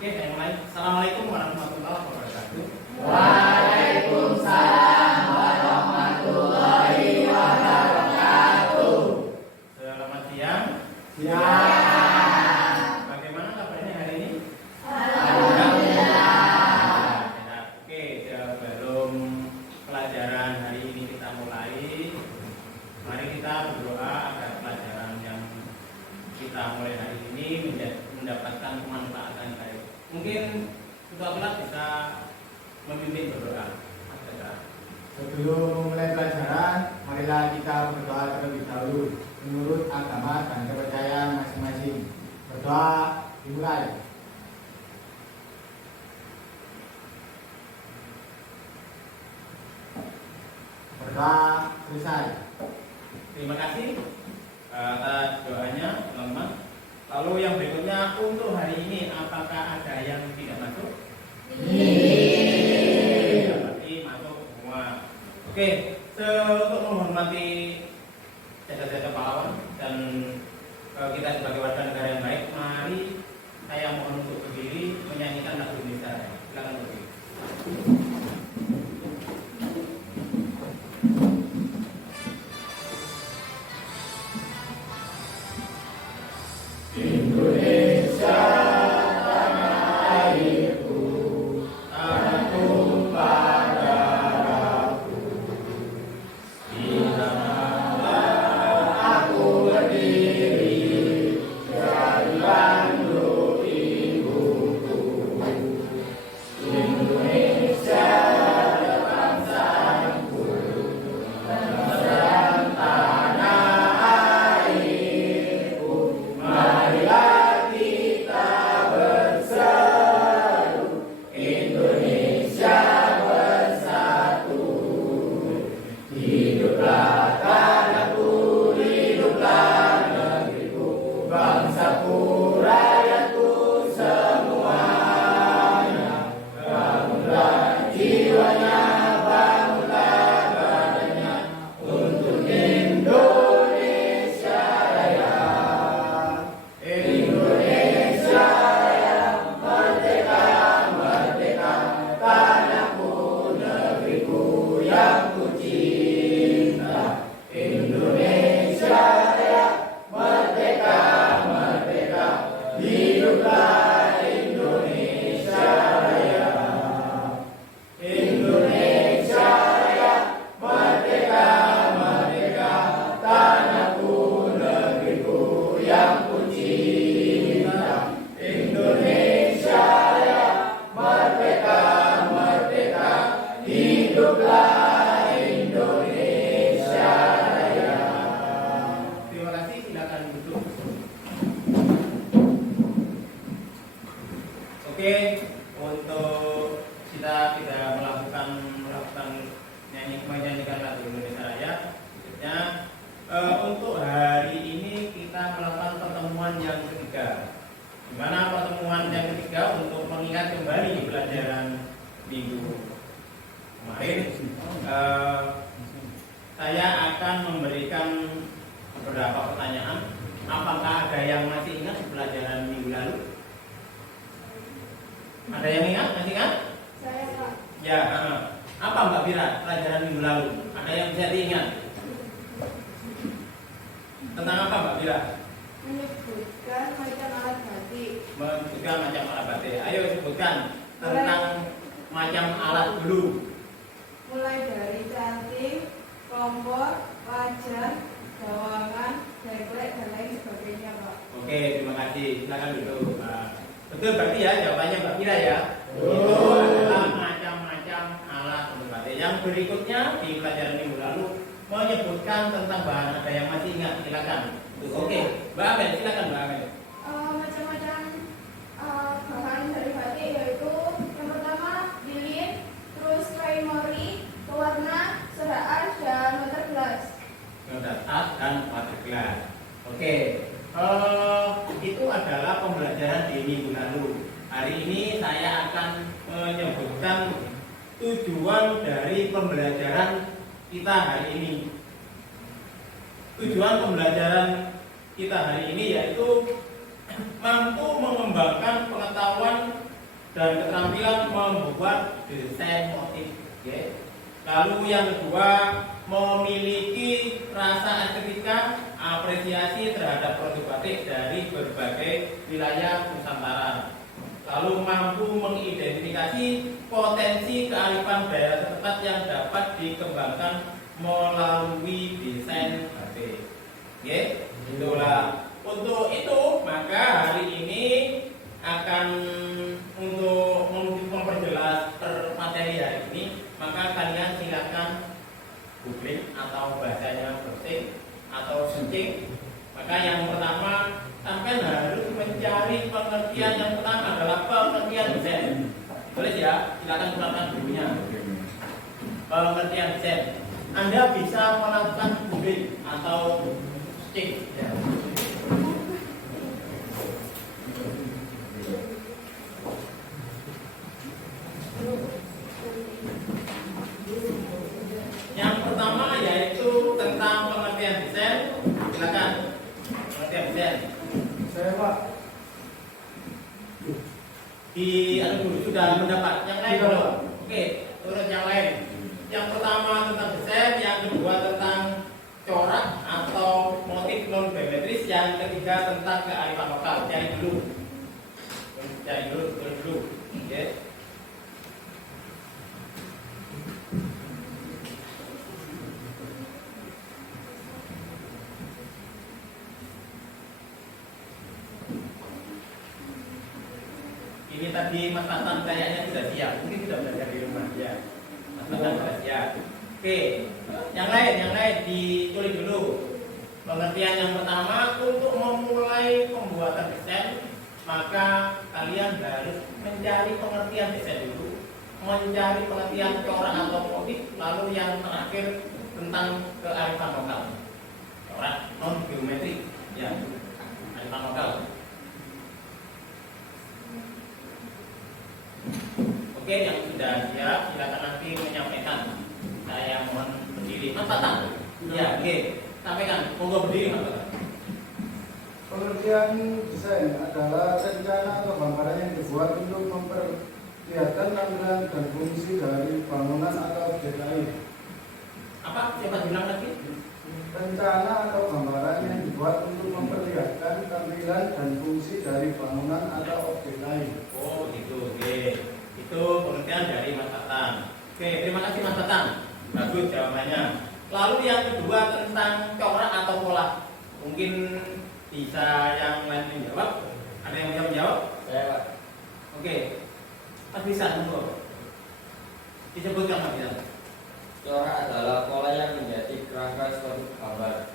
Oke, saya mulai. Assalamualaikum warahmatullahi wabarakatuh. Waalaikumsalam warahmatullahi wabarakatuh. Selamat siang. Siang. Bagaimana kabarnya hari ini? Alhamdulillah. Oke, sebelum pelajaran hari ini kita mulai, mari kita berdoa agar pelajaran yang kita mulai hari ini mendapatkan kemanfaatan baik. Mungkin Ketua Kelas bisa memimpin berdoa. Sebelum mulai pelajaran, marilah kita berdoa terlebih dahulu menurut agama dan kepercayaan masing-masing. Berdoa dimulai. Berdoa selesai. Terima kasih atas doanya, teman-teman. Lalu yang berikutnya, untuk hari ini apakah ada yang tidak masuk? Iya. Berarti masuk semua. Oke, untuk menghormati jasa-jasa pahlawan dan kita sebagai warga negara yang baik, mari saya mohon untuk berdiri menyanyikan lagu Indonesia Raya. Silakan berdiri. Indonesia tanah airku, tanah tumpah darahku. Di sanalah aku berdiri, dari bandung ibuku. Indonesia bangsaku, bangsa tanah airku. Marilah kita berseru, Indonesia bersatu. Hiduplah tanahku, hiduplah negeriku, bangsaku, rakyatku semuanya. Bangunlah jiwanya, bangunlah badannya untuk Indonesia Raya. Indonesia Raya, merdeka, merdeka, tanahku, negeriku yang ku cinta. Indonesia Raya, merdeka, merdeka, hiduplah Indonesia Raya. Indonesia Raya, merdeka, merdeka, tanahku, negeriku yang ku cinta. Indonesia Raya, merdeka, merdeka, hiduplah Indonesia Raya. Terima kasih, silakan duduk. Oke, untuk kita tidak melakukan menyanyikan lagu Indonesia Raya. Selanjutnya, untuk hari ini kita melakukan pertemuan yang ketiga. Di mana pertemuan yang ketiga untuk mengingat kembali pelajaran minggu kemarin. Saya akan memberikan beberapa pertanyaan. Apakah ada yang masih ingat pelajaran minggu lalu? Ada yang ingat? Masih ingat? Saya Pak, Ya. Apa Mbak Bira pelajaran minggu lalu? Ada yang bisa diingat? Tentang apa Mbak Bira? menyebutkan macam alat batik. Juga macam alat batik. Ayo sebutkan tentang macam alat dulu. Mulai dari canting, kompor, wajan, bawangan, deklek, dan lain sebagainya Pak. Oke, terima kasih. Silakan duduk. Betul berarti ya jawabannya Mbak Bira ya. Betul. Itu adalah macam-macam alat untuk batik. Yang berikutnya di pelajaran minggu lalu menyebutkan tentang bahan. Ada yang masih ingat? Silakan. Oke, Mbak Amel, silakan Mbak Amel. Macam-macam bahan dari batik yaitu yang pertama lilin, terus kain mori, pewarna, seraan, dan water glass. Tas dan water glass. Oke, itu adalah pembelajaran di minggu lalu. Hari ini saya akan menyebutkan tujuan dari pembelajaran kita hari ini. Tujuan pembelajaran kita hari ini yaitu mampu mengembangkan pengetahuan dan keterampilan membuat desain motif. Ya. Lalu yang kedua, memiliki rasa estetika, apresiasi terhadap produk batik dari berbagai wilayah Nusantara. Lalu mampu mengidentifikasi potensi kearifan daerah setempat yang dapat dikembangkan melalui desain batik. Ya, itulah. Untuk itu, maka hari ini akan untuk memperjelas materi hari ini, maka kalian silakan googling atau bahasanya browsing atau searching. Maka yang pertama, sampai harus mencari pengertian yang pertama adalah pengertian desain. Boleh ya, silakan gunakan bukunya. Pengertian desain. Anda bisa melakukan googling atau searching. Ya. Yang pertama yaitu tentang pengertian desain. Silakan. Pengertian desain. Saya Pak. Sudah mendapat. Yang lain belum? Oke, turut yang lain. Yang pertama tentang desain, yang kedua tentang corak atau motif non geometris, yang ketiga tentang kearifan lokal. Cari dulu. Oke. Ini tadi Mas Hasan kayaknya sudah siap, mungkin sudah belajar di rumah ya. Mas Hasan sudah siap. Oke, yang lain ditulis dulu. Pengertian yang pertama, untuk memulai pembuatan desain, maka kalian harus mencari pengertian desain dulu, mencari pengertian corak atau motif, lalu yang terakhir tentang kearifan lokal. Corak non geometrik, ya, kearifan lokal. Oke, yang sudah siap, silakan nanti menyampaikan. Saya mohon berdiri. Mas Tatang. Ya, oke. Sampaikan. Monggo berdiri, Mas Tatang. Pengertian desain adalah rencana atau gambaran yang dibuat untuk memperlihatkan tampilan dan fungsi dari bangunan atau objek lain. Apa? Siapa bilang lagi? Rencana atau gambaran yang dibuat untuk memperlihatkan tampilan dan fungsi dari bangunan atau objek lain. Oh, gitu. Oke. Itu pengertian dari Mas Tatang. Oke, terima kasih Mas Tatang. Bagus jawabannya. Lalu yang kedua tentang corak atau pola. Mungkin bisa yang lain menjawab. Ada yang bisa menjawab? Saya Pak. Oke. Mas bisa tunggu. Disebutkan Mas bisa. Corak adalah pola yang menjadi kerangka suatu gambar.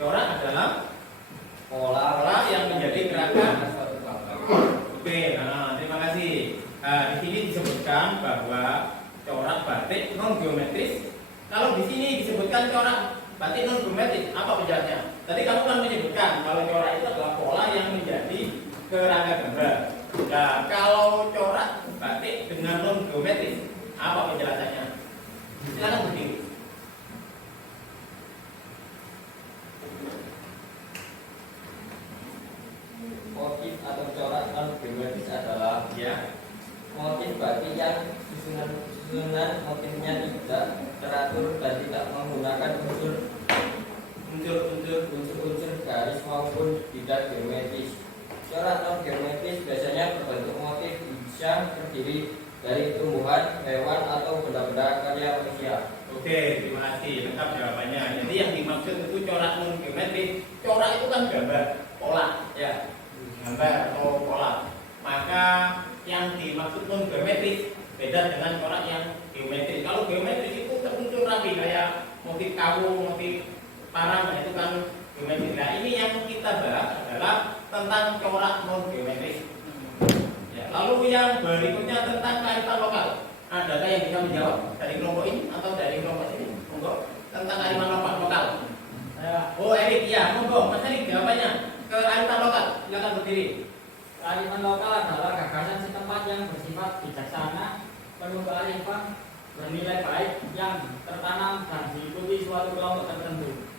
Corak adalah Pola yang menjadi kerangka. suatu gambar. Oke, nah terima kasih. Nah, di sini disebutkan bahwa corak batik non geometris. Kalau di sini disebutkan corak batik non geometris, apa penjelasannya? Tadi kamu kan menyebutkan kalau corak itu adalah pola yang menjadi kerangka gambar. Nah, kalau corak batik dengan non geometris, apa penjelasannya? Silakan berdiri. Motif atau corak non geometris adalah Ya. motif batik yang susunan motifnya tidak teratur dan tidak menggunakan unsur-unsur garis maupun tidak geometris. Corak non geometris biasanya berbentuk motif yang terdiri dari tumbuhan, hewan, atau benda-benda karya manusia. Oke, terima kasih. Lengkap jawabannya. Jadi yang dimaksud itu corak non geometris. Corak itu kan gambar, pola, ya. Gambar atau pola. Maka yang dimaksud non geometris beda dengan corak yang geometris. Kalau geometris itu tersusun rapi kayak motif kawu, motif parang, itu kan geometris. Nah, ini yang kita bahas adalah tentang corak non geometris. Ya, lalu yang berikutnya tentang kearifan lokal. Adakah yang bisa menjawab dari kelompok ini atau dari kelompok ini? Monggo, tentang kearifan lokal. Oh, Erik, ya, monggo, Mas Erik jawabannya. Kearifan lokal, silakan berdiri. Kearifan lokal adalah gagasan setempat yang bersifat bijaksana, penuh kearifan, bernilai baik, yang tertanam dan diikuti suatu kelompok tertentu.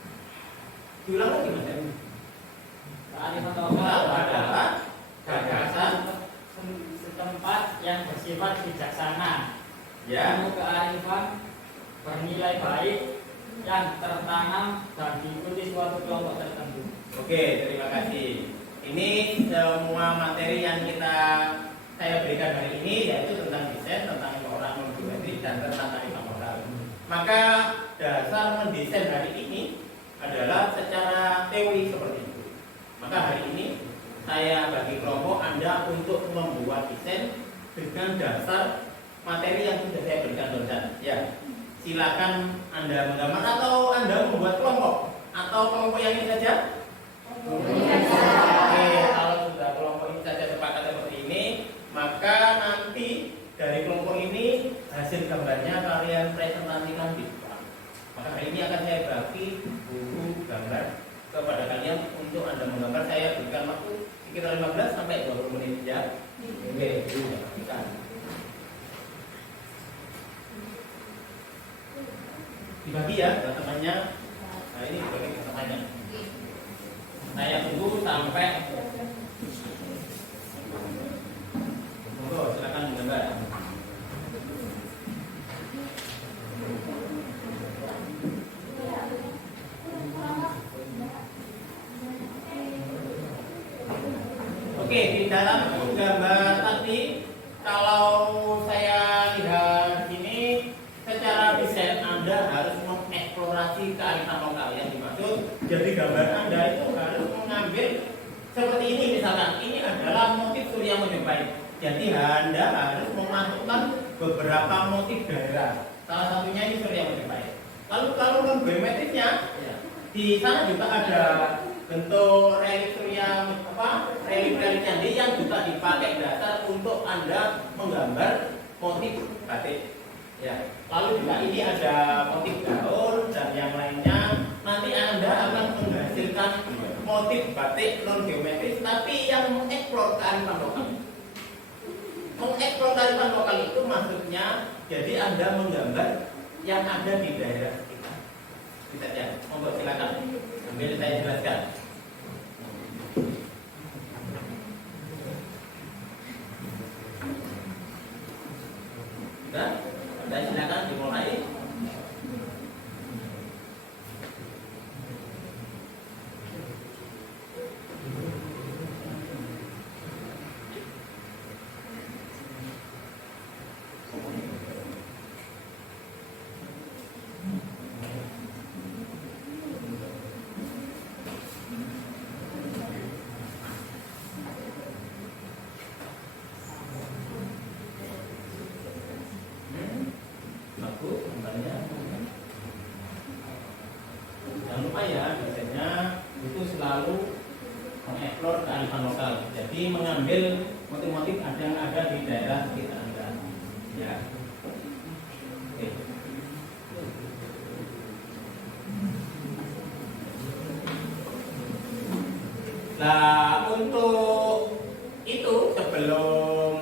Diulang lagi Mas Erik. Kearifan lokal adalah Gagasan yang bersifat bijaksana, Ya. penuh kearifan, bernilai baik, yang tertanam dan diikuti suatu kelompok tertentu. Oke, terima kasih. Ini semua materi yang saya berikan hari ini yaitu tentang desain, tentang orang non-geometrik dan tentang kearifan lokal. Maka dasar mendesain hari ini adalah secara teori seperti itu. Maka hari ini saya bagi kelompok Anda untuk membuat desain dengan dasar materi yang sudah saya berikan dosen. Ya, silakan Anda menggambar atau Anda membuat kelompok atau kelompok yang ini saja. Oke, kalau sudah kelompok ini saja sepakat seperti ini, maka nanti dari kelompok ini hasil gambarnya kalian presentasikan di depan. Maka hari ini akan saya bagi buku gambar kepada kalian untuk Anda menggambar. Saya berikan waktu sekitar 15 sampai 20 menit ya. Oke, kita. Dibagi ya teman-temannya. Nah ini dibagi teman-temannya. Saya tunggu sampai monggo silakan menggambar. Oke, di dalam gambar tadi kalau saya lihat ini secara desain Anda harus mengeksplorasi kearifan lokal yang dimaksud. Jadi gambar Anda itu harus mengambil seperti ini misalkan. Ini adalah motif surya Majapahit. Jadi Anda harus memasukkan beberapa motif daerah. Salah satunya ini surya Majapahit. Lalu kalau non geometrisnya, ya, di sana juga ada bentuk relief surya relief candi yang juga dipakai dasar untuk Anda menggambar motif batik. Ya, lalu juga ini ada motif daun dan yang lainnya. Nanti Anda akan menghasilkan motif batik non geometris, tapi yang mengeksplor kearifan lokal. Mengeksplor kearifan lokal itu maksudnya, jadi Anda menggambar yang ada di daerah kita. Bisa ya, monggo silakan. Sambil saya jelaskan. Sudah? Dan silakan dimulai. Bagus, gambarnya. Jangan lupa ya, biasanya itu selalu mengeksplor kearifan lokal. Jadi mengambil motif-motif yang ada di daerah sekitar Anda. Ya. Oke. Nah, untuk itu sebelum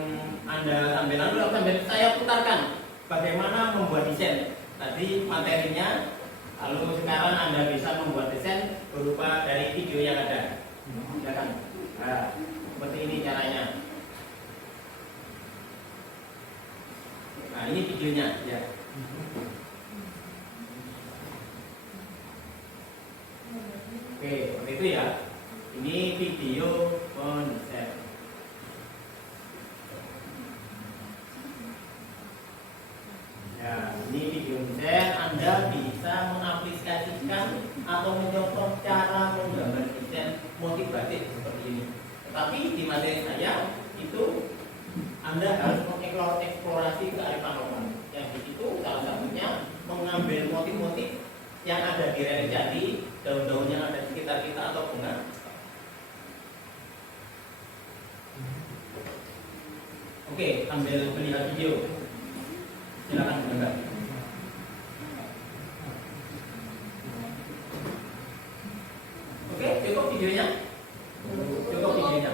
Anda sambil saya putarkan bagaimana membuat desain. Tadi materinya, lalu sekarang Anda bisa membuat desain berupa dari video yang ada. Silakan. Nah, seperti ini caranya. Nah, ini videonya ya. Oke, seperti itu ya. Ini video mendesain. Ya, ini video desain. Anda bisa mengaplikasikan atau mencontoh cara menggambar desain motif batik seperti ini. Tetapi di materi saya itu Anda harus mengeksplorasi kearifan lokal. Yang di situ salah satunya mengambil motif-motif yang ada di relief candi, daun-daun yang ada di sekitar kita atau bunga. Oke, sambil melihat video. Silakan mendengar. Oke, cukup videonya? Cukup videonya.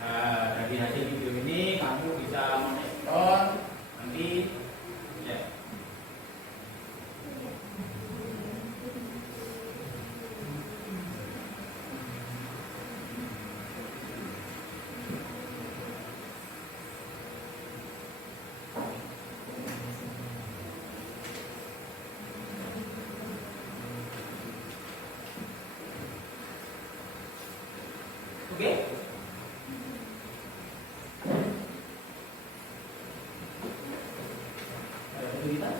Nah, dari hasil video ini kamu bisa mengeksplor nanti ya. Oke? Ada kesulitan?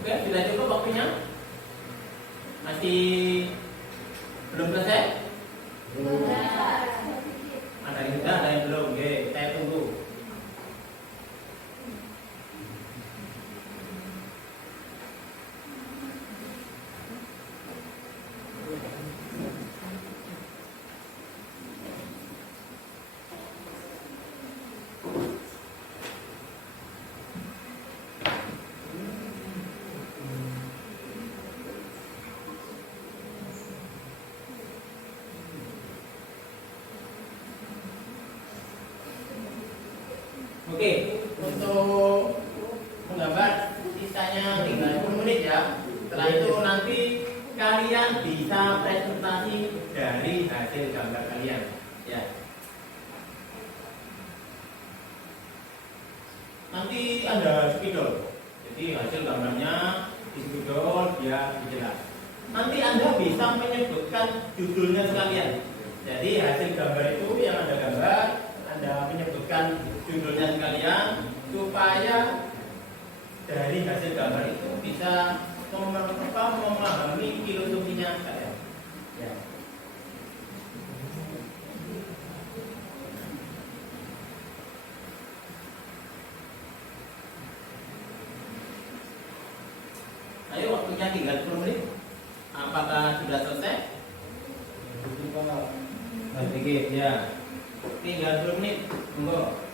Oke, sudah cukup waktunya? Masih belum selesai? Ada yang sudah, ada yang belum. Oke, saya tunggu. Oke, untuk menggambar sisanya tinggal 10 menit ya. Setelah itu nanti kalian bisa presentasi dari hasil gambar kalian ya. Nanti ada spidol. Jadi hasil gambarnya di spidol dia jelas. Nanti Anda bisa menyebutkan judulnya sekalian. Jadi hasil gambar itu yang Anda gambar, Anda menyebutkan judulnya sekalian supaya dari hasil gambar itu bisa memahami filosofinya saya. Ya. Ayo waktunya tinggal 10 menit. Apakah sudah selesai? Sedikit ya. Tinggal 10 menit. Tunggu.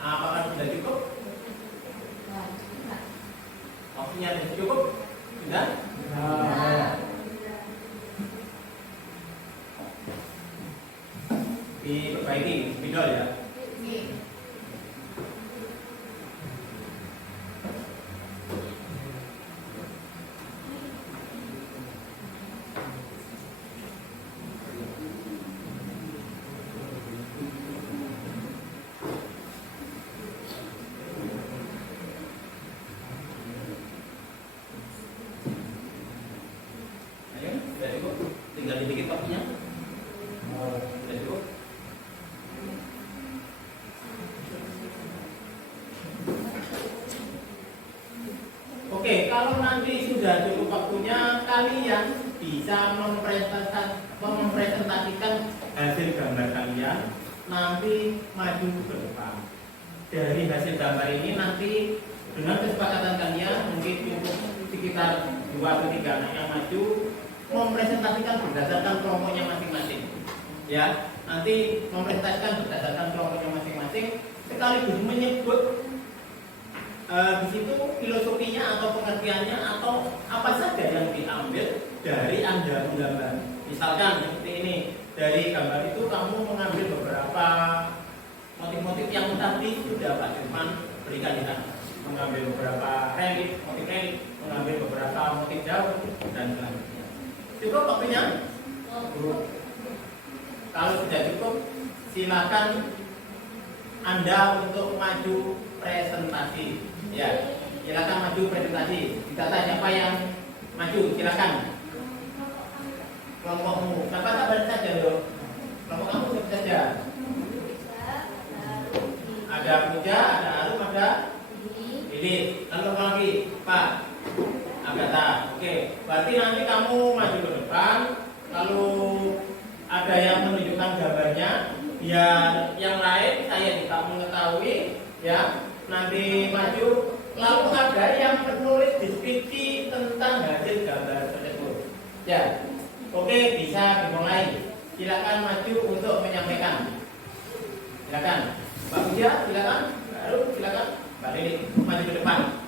Apakah sudah cukup? Waktunya sudah cukup? Sudah? Diperbaiki spidol ya. Ayo, sudah cukup. Tinggal dikit waktunya. Sudah cukup. Oke, kalau nanti sudah cukup waktunya, kalian bisa mempresentasikan hasil gambar kalian nanti maju ke depan. Dari hasil gambar ini nanti dengan kesepakatan kalian mungkin cukup sekitar 2 atau 3 anak yang maju mempresentasikan berdasarkan kelompoknya masing-masing. Ya, nanti mempresentasikan berdasarkan kelompoknya masing-masing sekaligus menyebut di situ filosofinya atau pengertiannya atau apa saja yang diambil dari Anda menggambar. Misalkan seperti ini, dari gambar itu kamu mengambil beberapa motif-motif yang tadi sudah Pak Firman berikan di sana. Mengambil beberapa motif relief, mengambil beberapa motif daun dan selanjutnya. Cukup waktunya? Kalau sudah cukup, silakan Anda untuk maju presentasi. Ya, silakan maju presentasi. Ditata siapa yang maju, silakan. Kelompokmu, siapa sabar saja loh. Kelompok kamu siapa saja? Ada Puja, ada Arum, ada Lili. Lalu apa lagi? Pak Agatha. Oke, berarti nanti kamu maju ke depan. Lalu ada yang menunjukkan gambarnya. Biar yang lain saya tidak mengetahui, ya. Nanti maju, lalu ada yang menulis deskripsi tentang hasil gambar tersebut. Ya, Oke, bisa dimulai. Silakan maju untuk menyampaikan. Silakan. Mbak Budia, silakan. Baru silakan. Mbak Lili, maju ke depan.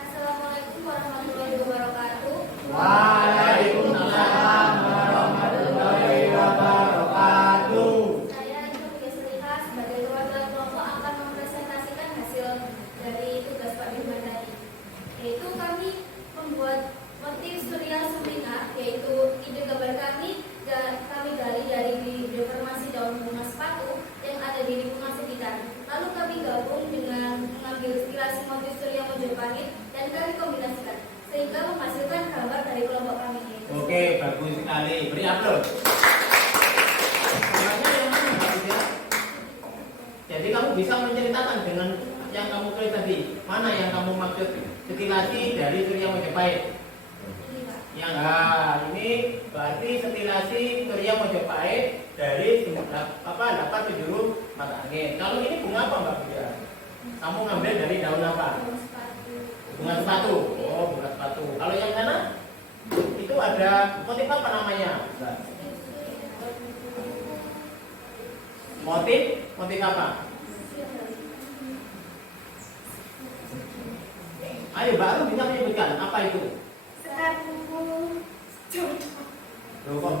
Assalamualaikum warahmatullahi wabarakatuh. Waalaikumsalam warahmatullahi wabarakatuh. Saya Ibu Yusrika sebagai perwakilan kelompok akan mempresentasikan hasil dari tugas Pak Dirman tadi. Yaitu kami membuat motif surya sumringah, yaitu ide gambar kami gali dari deformasi daun bunga sepatu yang ada di lingkungan sekitar. Lalu kami gabung dengan mengambil stilasi motif surya Mojopahit dan kami kombinasikan sehingga menghasilkan gambar dari kelompok kami. Oke, bagus sekali. Beri aplaus. Gambarnya yang mana, Mbak Budia? Jadi kamu bisa menceritakan dengan yang kamu tulis tadi. Mana yang kamu maksud setilasi dari surya Mojopahit? Ini Pak. Yang ini berarti setilasi surya Mojopahit dari 8 penjuru mata angin. Kalau ini bunga apa, Mbak Budia? Kamu ngambil dari daun apa? Daun sepatu. Bunga sepatu. Oh, bunga sepatu. Kalau yang sana itu ada motif apa namanya? Motif apa? Ayo baru bisa menyebutkan apa itu? Sekar kuku. Loh kok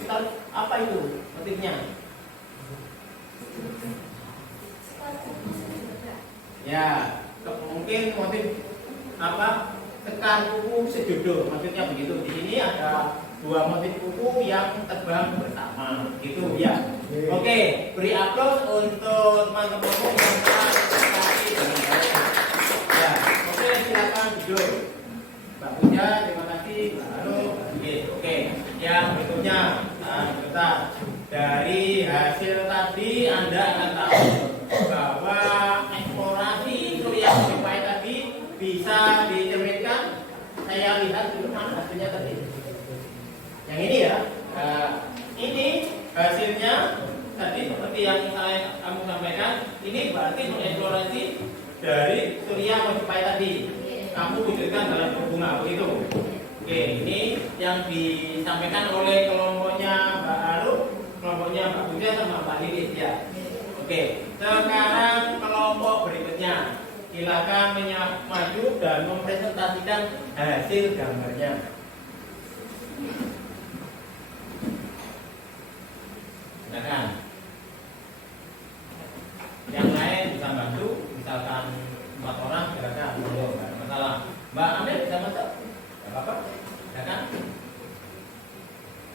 kita apa itu motifnya? Ya, mungkin motif apa? Sekar kuku sejodoh, maksudnya begitu. Di sini ada 2 motif kuku yang terbang bersama, gitu ya. Oke, beri aplaus untuk teman-teman yang telah presentasi dengan baik. Ya, oke, silakan duduk. Mbak Budia, terima kasih. Lalu, oke. Yang berikutnya, kita dari hasil tadi Anda akan tahu bahwa eksplorasi surya Mojopahit tadi bisa dicerminkan. Saya lihat dulu mana hasilnya tadi. Yang ini ya. Ini hasilnya tadi seperti yang kamu sampaikan. Ini berarti mengeksplorasi dari surya Mojopahit tadi. Kamu wujudkan dalam bunga begitu. Oke, ini yang disampaikan oleh kelompoknya Mbak Aru, kelompoknya Mbak Budia sama Mbak Lilis ya. Oke, sekarang kelompok berikutnya. Silakan maju dan mempresentasikan hasil gambarnya. Silakan. Yang lain bisa bantu, misalkan 4 orang, silakan. Monggo, nggak ada masalah. Mbak Amir bisa masuk? Nggak apa-apa. Silakan.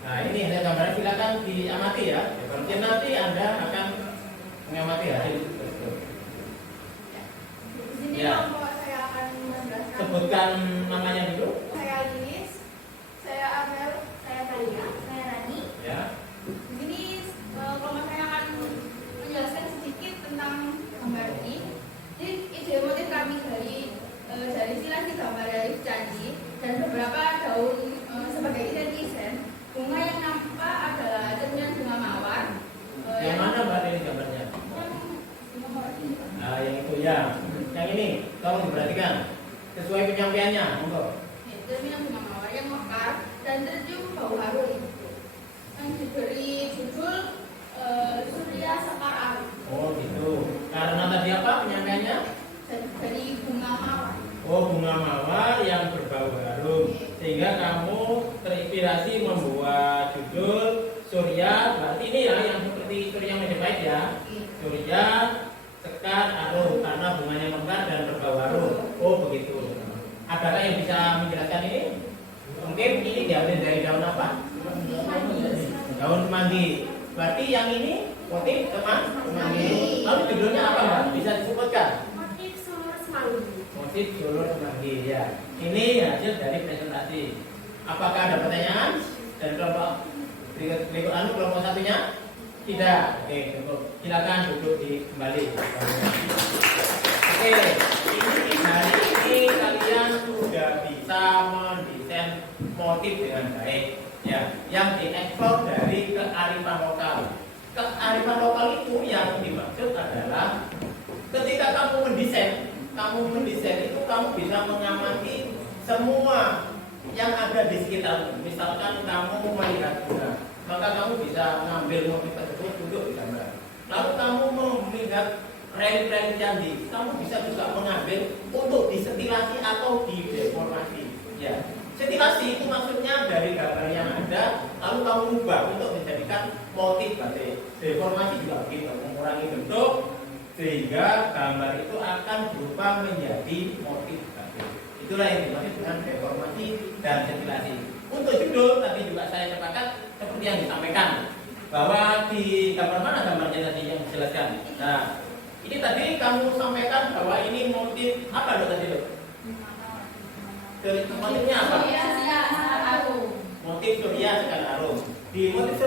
Nah, ini hasil gambarnya, silakan diamati ya. Berarti nanti Anda akan mengamati hasil tersebut. Di sini Ya. kelompok saya akan menjelaskan. Sebutkan namanya dulu. Saya Lilis, saya Amel, saya Talia, saya Rani. Ya. Di sini kelompok saya akan menjelaskan sedikit tentang gambar ini. Jadi ide motif kami dari stilasi gambar dari janji dan beberapa daun sebagai identisen. Bunga yang nampak adalah cerminan bunga mawar. Yang mana Mbak ini gambarnya? Bunga mawar ini. Nah, yang itu ya. Yang ini tolong diperhatikan sesuai penyampaiannya. Monggo. Cerminan bunga mawar yang mekar dan tercium bau harum. Yang diberi judul Surya Sekar Aru. Oh gitu. Karena tadi apa penyampaiannya? Dari bunga mawar. Oh, bunga mawar yang berbau harum. Sehingga kamu terinspirasi membuat judul Surya. Berarti ini ya yang seperti Surya Mojopahit ya. Surya Sekar Aru karena bunganya mekar dan berbau harum. Oh begitu. Adakah yang bisa menjelaskan ini? Mungkin ini diambil dari daun apa? Daun semanggi. Berarti yang ini motif semanggi. Lalu judulnya apa Mbak? Bisa disebutkan? Motif sulur semanggi. Motif sulur semanggi ya. Ini hasil dari presentasi. Apakah ada pertanyaan dari kelompok berikut kelompok satunya? Tidak. Oke, cukup. Silakan duduk di kembali. Oke, ini hari ini kalian sudah bisa mendesain motif dengan baik. Ya, yang dieksplor dari kearifan lokal. Kearifan lokal itu yang dimaksud kamu mendesain itu kamu bisa mengamati semua yang ada di sekitarmu. Misalkan kamu melihat bunga, maka kamu bisa mengambil motif tersebut untuk digambar. Lalu kamu melihat relif-relif candi, kamu bisa juga mengambil untuk disetilasi atau dideformasi. Ya, setilasi itu maksudnya dari gambar yang ada, lalu kamu ubah untuk menjadikan motif batik. Deformasi juga begitu, mengurangi bentuk sehingga gambar itu akan berubah menjadi motif batik. Itulah yang dimaksud dengan deformasi dan setilasi. Untuk judul tadi juga saya sepakat seperti yang disampaikan bahwa di gambar mana gambarnya tadi yang dijelaskan. Nah, ini tadi kamu sampaikan bahwa ini motif apa loh tadi loh? Motifnya apa? Motif Surya Sekar Arum. Di motif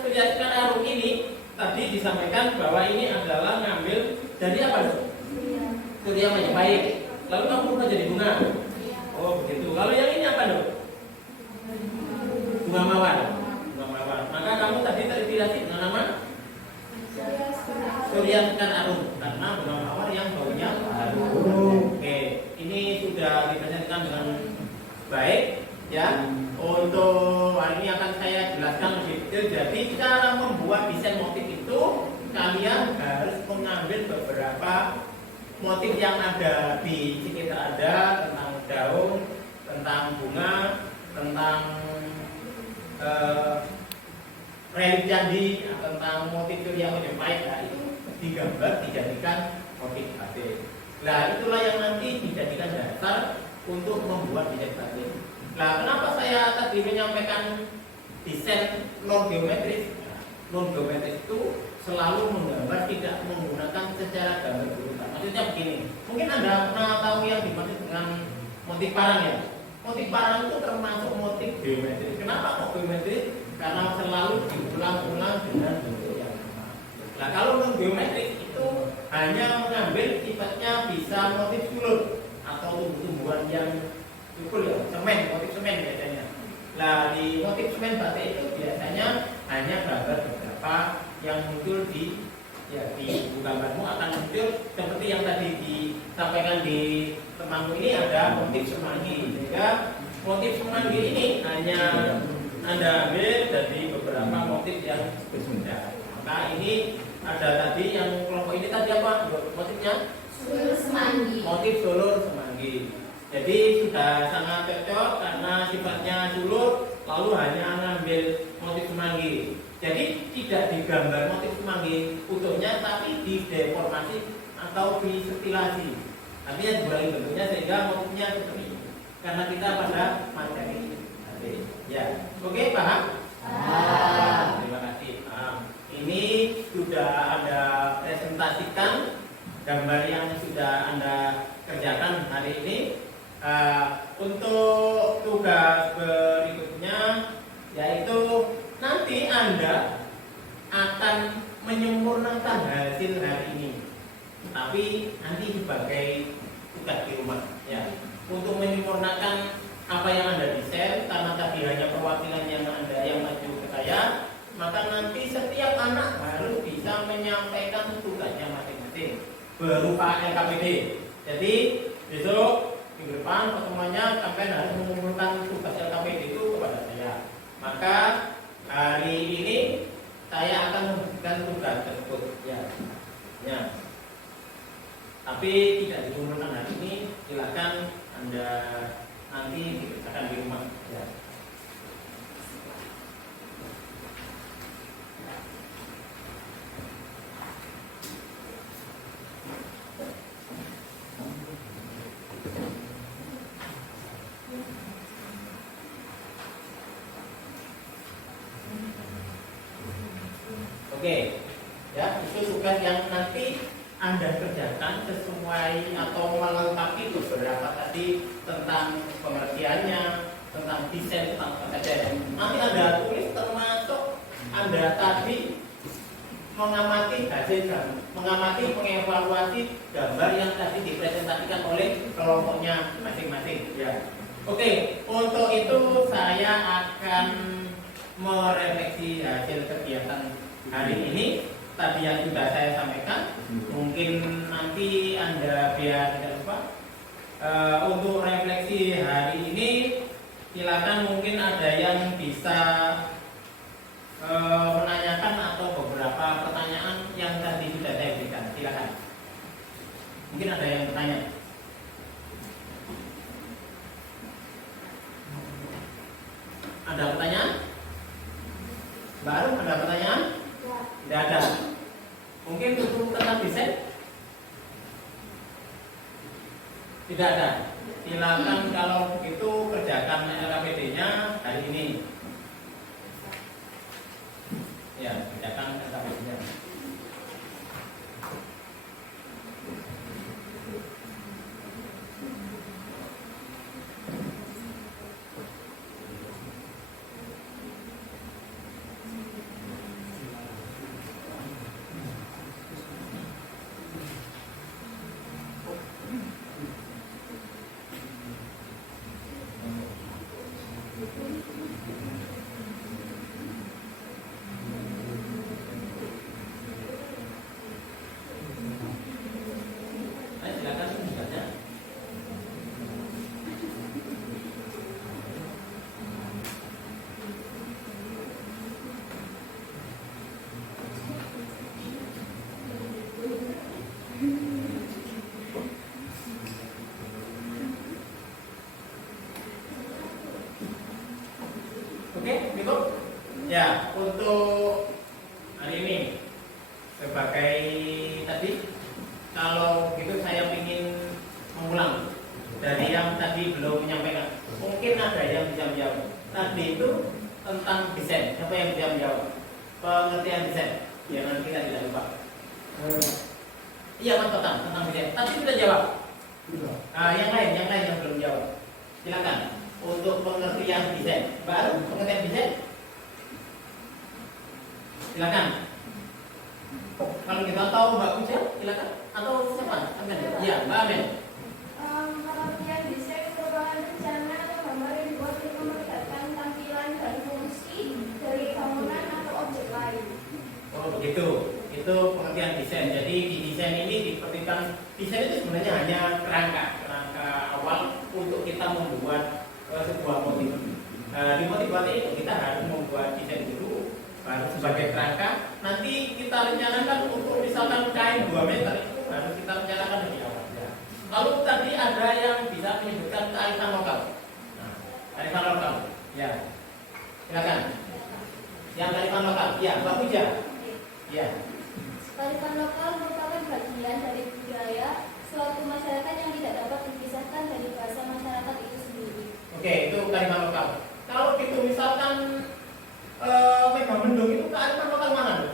Surya Sekar Arum ini tadi disampaikan bahwa ini adalah ngambil dari apa loh? Surya Majapahit. Lalu kamu ubah jadi bunga. Oh begitu. Lalu yang ini apa loh? Bunga mawar. Bunga mawar. Maka kamu tadi terinspirasi dengan nama Surya Sekar Arum karena bunga mawar yang baunya harum. Oke, ini sudah dipresentasikan dengan baik ya. Untuk hari ini akan saya jelaskan lebih detail. Jadi cara membuat desain motif itu kalian harus mengambil beberapa motif yang ada di sekitar Anda, tentang daun, tentang bunga, tentang relif candi, tentang motif Surya Majapahit. Nah, itu digambar, dijadikan motif batik. Nah, itulah yang nanti dijadikan dasar untuk membuat desain batik. Nah, kenapa saya tadi menyampaikan desain non geometris? Non geometris itu selalu menggambar tidak menggunakan secara gambar berurutan. Maksudnya begini, mungkin Anda pernah tahu yang dimaksud dengan motif parang ya? Motif parang itu termasuk motif geometris. Kenapa kok geometris? Karena selalu diulang-ulang dengan bentuk yang sama. Nah, kalau non geometris itu hanya mengambil sifatnya bisa motif sulut atau tumbuh-tumbuhan yang tukul ya, semen, motif semen biasanya. Nah, di motif semen batik itu biasanya hanya gambar beberapa yang muncul di buku gambarmu akan muncul seperti yang tadi disampaikan di temanmu ini ada motif semanggi. Sehingga motif semanggi ini hanya Anda ambil dari beberapa motif yang berbeda. Maka ini ada tadi yang kelompok ini tadi apa motifnya? Sulur semanggi. Motif sulur semanggi. Jadi sudah sangat cocok karena sifatnya sulur, lalu hanya mengambil motif semanggi. Jadi tidak digambar motif semanggi utuhnya, tapi dideformasi atau disetilasi. Artinya dibalik bentuknya sehingga motifnya seperti ini. Karena kita pada materi. Ya, oke, paham? Terima kasih. Ini sudah Anda presentasikan gambar yang sudah Anda kerjakan hari ini. Untuk tugas berikutnya yaitu nanti Anda akan menyempurnakan hasil hari ini, tapi nanti sebagai tugas di rumah ya, untuk menyempurnakan apa yang Anda desain. Karena tadi hanya perwakilan yang Anda yang maju ke saya, maka nanti setiap anak harus bisa menyampaikan tugasnya masing-masing berupa LKPD. Jadi besok minggu depan pertemuannya sampai harus mengumpulkan tugas LKPD itu kepada saya. Maka hari ini saya akan memberikan tugas tersebut ya. Tapi tidak dikumpulkan hari ini, silakan Anda nanti dikerjakan di rumah ya. Oke, ya itu tugas yang nanti Anda kerjakan sesuai atau melengkapi beberapa tadi tentang pengertiannya, tentang desain, tentang pekerjaan. Nanti Anda tulis termasuk Anda tadi mengamati hasil gambar, mengamati mengevaluasi gambar yang tadi dipresentasikan oleh kelompoknya masing-masing. Ya, oke. Untuk itu saya akan merefleksi hasil kegiatan hari ini tadi yang sudah saya sampaikan. Mungkin nanti Anda biar tidak lupa Untuk refleksi hari ini, silakan mungkin ada yang bisa menanyakan atau beberapa pertanyaan yang tadi sudah saya berikan. Silakan. Mungkin ada yang bertanya. Ada pertanyaan? Baru ada pertanyaan? Tidak ada. Mungkin untuk tentang desain? Tidak ada. Silakan kalau begitu kerjakan LKPD-nya hari ini. Ya, kerjakan LKPD-nya. Oke, cukup. Ya, untuk hari ini sebagai tadi, kalau gitu saya ingin mengulang dari yang tadi belum menyampaikan. Mungkin ada yang bisa menjawab. Tadi itu tentang desain. Siapa yang bisa menjawab? Pengertian desain. Ya, nanti kita tidak lupa. Iya, Mas Totan, tentang desain. Tadi sudah jawab. Yang lain yang belum jawab. Silakan. Untuk pengertian desain, baru pengertian desain. Silakan. Kalau kita tahu Mbak Puja, silakan. Atau siapa? Amin. Iya, Mbak Amin. Pengertian desain merupakan rencana atau gambar yang dibuat untuk memperlihatkan tampilan dan fungsi dari bangunan atau objek lain. Oh begitu. Itu pengertian desain. Jadi di desain ini diperhatikan, desain itu sebenarnya hanya kerangka awal untuk kita membuat sebuah motif. Di motivasi itu kita harus membuat desain dulu, baru sebagai kerangka. Nanti kita rencanakan untuk misalkan kain 2 meter itu harus kita rencanakan lebih awal. Ya. Lalu tadi ada yang bisa menyebutkan kearifan lokal. Nah, kearifan lokal, ya. Silakan. Yang kearifan lokal, ya, Mbak Puja. Ya. Kearifan lokal merupakan bagian dari budaya suatu masyarakat yang tidak dapat dipisahkan dari bahasa masyarakat itu sendiri. Oke, itu kearifan lokal. Kalau gitu misalkan Megamendung itu kearifan lokal mana, Bu?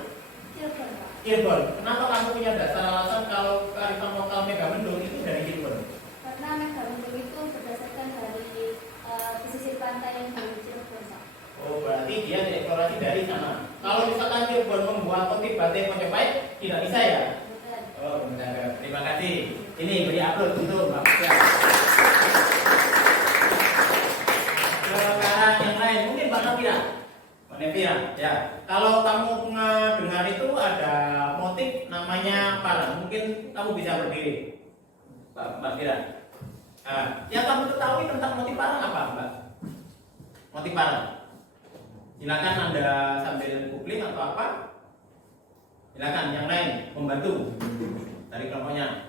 Cirebon, Pak. Cirebon. Kenapa kamu punya dasar alasan kalau kearifan lokal Megamendung itu dari Cirebon? Karena Megamendung itu berdasarkan dari pesisir pantai yang dari Cirebon, Pak. Oh, berarti dia dieksplorasi dari sana. Kalau misalkan Cirebon membuat motif batik Mojopahit, tidak bisa ya? Betul. Oh, benar. Terima kasih. Ini beri upload untuk Mbak Puja. Sekarang yang lain, mungkin Mbak Nafira. Mbak Nafira, ya. Kalau kamu dengar itu ada motif namanya parang, mungkin kamu bisa berdiri, Mbak Fira. Nah, yang kamu ketahui tentang motif parang apa, Mbak? Motif parang. Silakan Anda sambil googling atau apa. Silakan yang lain membantu dari kelompoknya.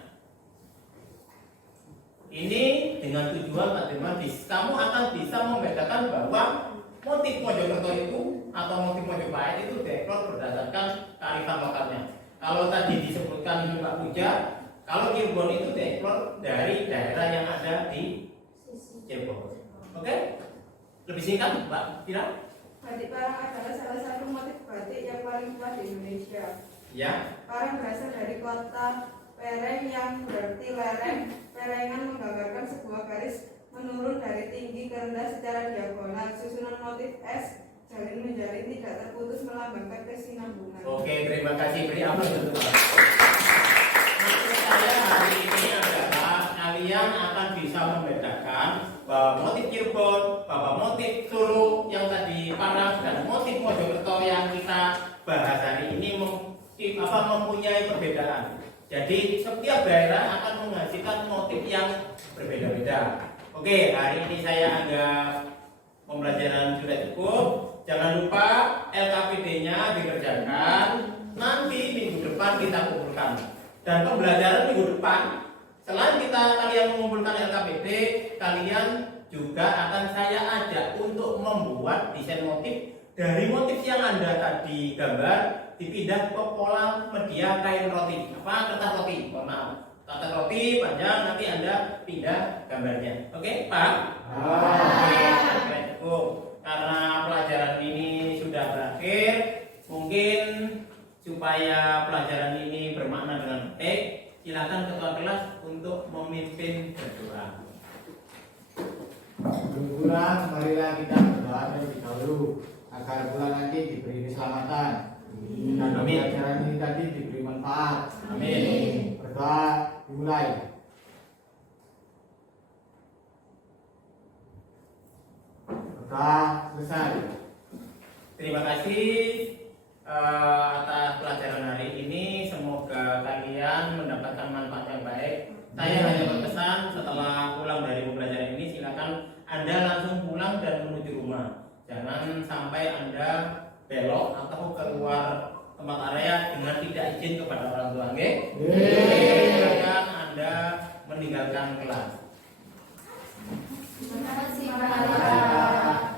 Ini dengan tujuan bagaimana kamu akan bisa membedakan bahwa motif Mojokerto itu atau motif Mojopahit itu deklor berdasarkan kearifan lokalnya. Kalau tadi disebutkan Mbak Puja, kalau Cirebon itu deklor dari daerah yang ada di Cirebon. Oke? Lebih singkat, Mbak Fira? Batik Parang adalah salah satu motif batik yang paling kuat di Indonesia. Ya. Parang berasal dari kota Pereng yang berarti lereng. Perengan menggambarkan sebuah garis menurun dari tinggi ke rendah secara diagonal. Susunan motif S jalin menjalin tidak terputus melambangkan kesinambungan. Oke, terima kasih. Beri aplaus untuk Mbak. Maksud saya hari ini adalah kalian akan bisa membedakan bahwa motif Cirebon, bahwa motif Solo yang tadi Parang dan motif Mojokerto yang kita bahas hari ini mempunyai perbedaan. Jadi setiap daerah akan menghasilkan motif yang berbeda-beda. Oke, hari ini saya anggap pembelajaran sudah cukup. Jangan lupa LKPD-nya dikerjakan. Nanti minggu depan kita kumpulkan. Dan pembelajaran minggu depan, selain kalian mengumpulkan LKPD, kalian juga akan saya ajak untuk membuat desain motif dari motif yang Anda tadi gambar dipindah ke pola media kain roti, kertas roti, mohon maaf, kertas roti panjang, nanti Anda pindah gambarnya. Oke, Pak? Oke, cukup. Karena pelajaran ini sudah berakhir, mungkin supaya pelajaran ini bermakna dengan baik, silakan ketua kelas untuk memimpin berdoa. Sebelum pulang, marilah kita berdoa terlebih dahulu agar pulang nanti diberi keselamatan. Dan pelajaran ini tadi diberi manfaat. Amin. Berdoa dimulai. Berdoa selesai. Terima kasih atas pelajaran hari ini. Semoga kalian mendapatkan manfaat yang baik. Saya hanya berpesan setelah pulang dari pembelajaran ini, silakan Anda langsung pulang dan menuju rumah. Jangan sampai Anda belok atau keluar tempat area dengan tidak izin kepada orang tua. Silakan Anda meninggalkan kelas. Terima kasih, Pak.